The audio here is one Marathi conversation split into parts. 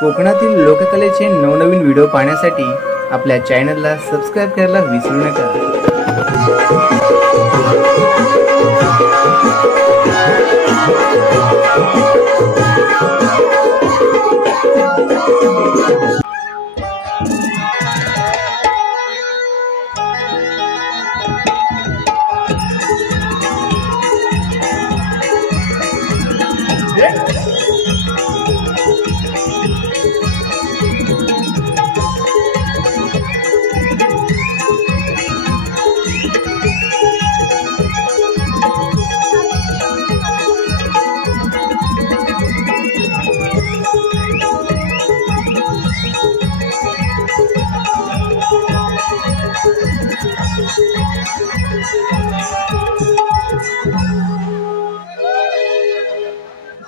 कोकणातील लोककलेचे नवनवीन व्हिडिओ पाहण्यासाठी आपल्या चॅनलला सबस्क्राइब करायला विसरू नका।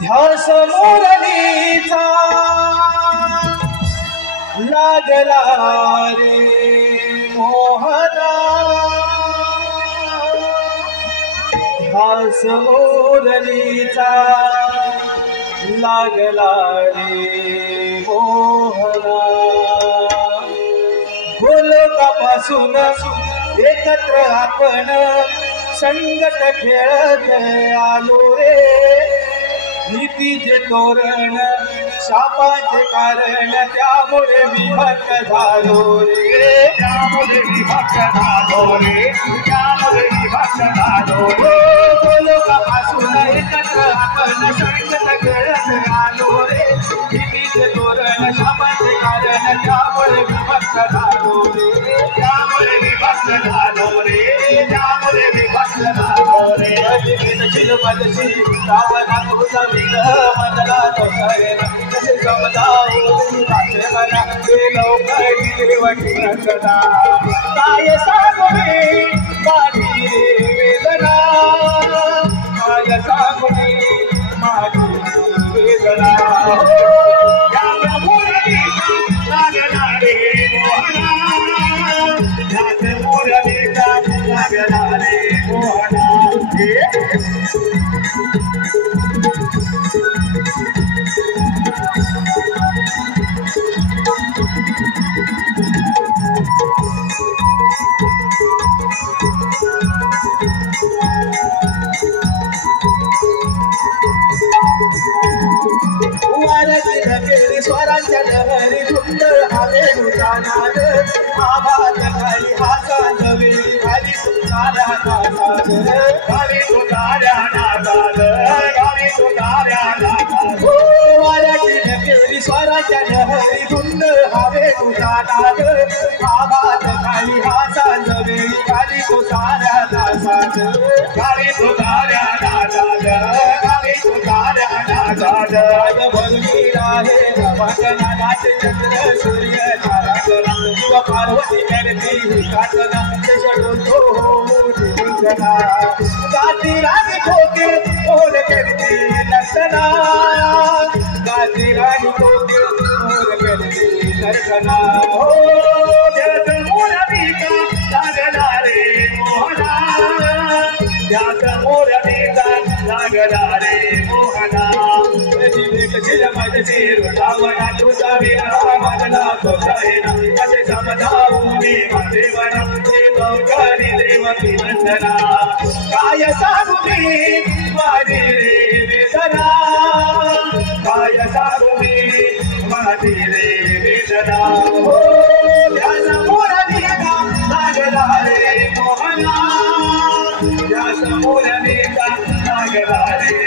ध्यास मुरलीचा लागला रे मोहना, ध्यास मुरलीचा लागला रे मोहना। गोलोकापासून एकत्र आपण संगत खेळत आलो रे। नीतीचे तोरण शापाचे कारण त्यामुळे विभक्त झालो रे, त्यामुळे विभक्त झालो रे, त्यामुळे विभक्त झालो रे। गोलोकापासून एकत्र आपण संगत खेळत आलो रे। नीतीचे तोरण शापाचे कारण त्यामुळे विभक्त झालो रे, त्यामुळे विभक्त झालो रे, त्यामुळे विभक्त झालो रे। शिलमदशी रावणात उचललं मनाला तोसरेना, कसे समजावू माझे मला ते लवकर वाटना। काय सांगू मी माझी वेदना, काय सांगू मी माझी वेदना। या मुरलीचा लागला रे मोहना, या मुरलीचा लागला रे मोहना। स्वरांच्या लहरी धुंद हवे उतानाद, आभात खाली हातात वेळी खाली तुकाऱ्या नादाद, खाली तुकाऱ्या नादाद, खाली तुकाऱ्या नादाद। हो वाऱ्याची ढकेली स्वरांच्या लहरी धुंद हवे उतानाद, आभात खाली हातात वेळी खाली तुकाऱ्या नादाद, खाली तुकाऱ्या नादाद, खाली तुकाऱ्या नादाद। भरवीर आहे नाचे चंद्र सूर्य ताराकला, शिव पार्वती करती काटना, षडोना गाती राणी ठोके ओढ करती नर्तना, गाती राणी ठोके ओढ करती नर्तना। हो ध्यास मुरलीचा लागला रे मोहना, ध्यास मुरलीचा लागला रे मोहना। शिलमदशी रावणात उचललं मनाला तोसरेना, कसे समजावू मी माझे मना ते लवकर देवकी नंदना। काय सांगू मी माझी वेदना, काय सांगू मी माझी वेदना। हो ध्यास मुरलीचा लागला रे मोहना, ध्यास मुरलीचा लागला रे